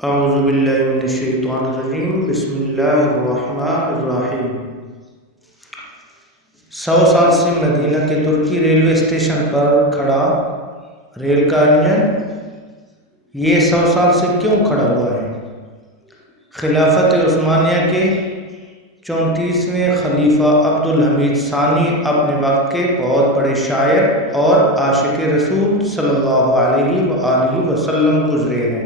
اعوذ باللہ من الشیطان الرجیم بسم اللہ الرحمن الرحیم 100 سال سے مدینہ کے ترکی ریلوے اسٹیشن پر کھڑا ریل کا انجن یہ 100 سال سے کیوں کھڑا ہوا ہے؟ خلافت عثمانیہ کے 34ویں خلیفہ عبدالحمید ثانی اپنے وقت کے بہت بڑے شاعر اور عاشق رسول صلی اللہ علیہ وآلہ وسلم گزرے ہیں۔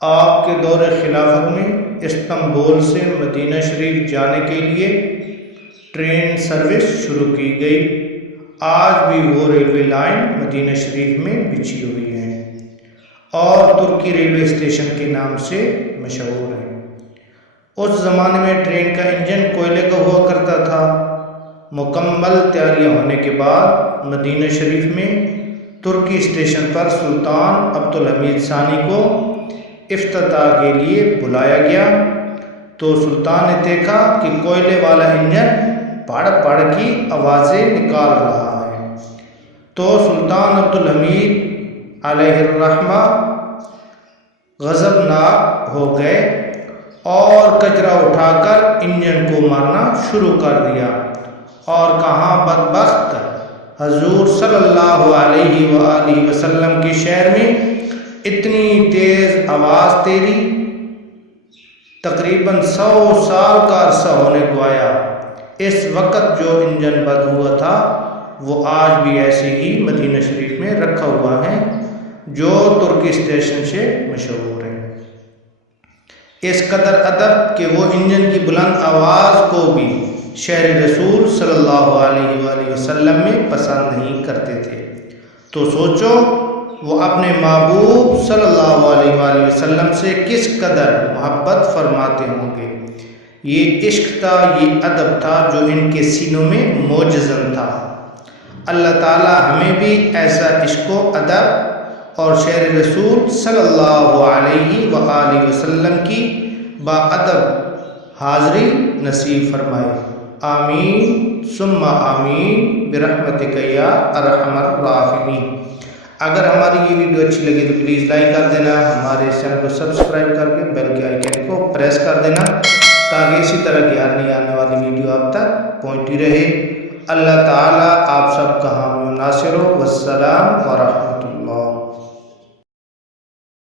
آپ کے دور خلافت میں استنبول سے مدینہ شریف جانے کے لیے ٹرین سروس شروع کی گئی۔ آج بھی وہ ریلوے لائن مدینہ شریف میں بچھی ہوئی ہے اور ترکی ریلوے اسٹیشن کے نام سے مشہور ہے۔ اس زمانے میں ٹرین کا انجن کوئلے کا ہوا کرتا تھا۔ مکمل تیاریاں ہونے کے بعد مدینہ شریف میں ترکی اسٹیشن پر سلطان عبدالحمید ثانی کو افتتاح کے لیے بلایا گیا تو سلطان نے دیکھا کہ کوئلے والا انجن پڑ پڑ کی آوازیں نکال رہا ہے، تو سلطان عبدالحمید علیہ الرحمہ غضبناک ہو گئے اور کچرا اٹھا کر انجن کو مارنا شروع کر دیا اور کہا بدبخت، حضور صلی اللہ علیہ وآلہ وسلم کے شہر میں اتنی تیز آواز تیری تقریباً 100 سال کا عرصہ ہونے کو آیا۔ اس وقت جو انجن بند ہوا تھا وہ آج بھی ایسے ہی مدینہ شریف میں رکھا ہوا ہے جو ترکی اسٹیشن سے مشہور ہے۔ اس قدر ادب کہ وہ انجن کی بلند آواز کو بھی شہر رسول صلی اللہ علیہ وآلہ وسلم میں پسند نہیں کرتے تھے، تو سوچو وہ اپنے محبوب صلی اللہ علیہ وآلہ وسلم سے کس قدر محبت فرماتے ہوں گے۔ یہ عشق تھا، یہ ادب تھا جو ان کے سینوں میں موجزن تھا۔ اللہ تعالی ہمیں بھی ایسا عشق و ادب اور شہر رسول صلی اللہ علیہ وآلہ وسلم کی باادب حاضری نصیب فرمائے۔ آمین ثم آمین برحمتک یا ارحم الراحمین۔ اگر ہماری یہ ویڈیو اچھی لگے تو پلیز لائک کر دینا، ہمارے چینل کو سبسکرائب کر کے بیل کے آئیکن کو پریس کر دینا تاکہ اسی طرح کی ہر نئی آنے والی ویڈیو آپ تک پہنچتی رہے۔ اللہ تعالیٰ آپ سب کا حامی و ناصر ہو۔ والسلام ورحمۃ اللہ۔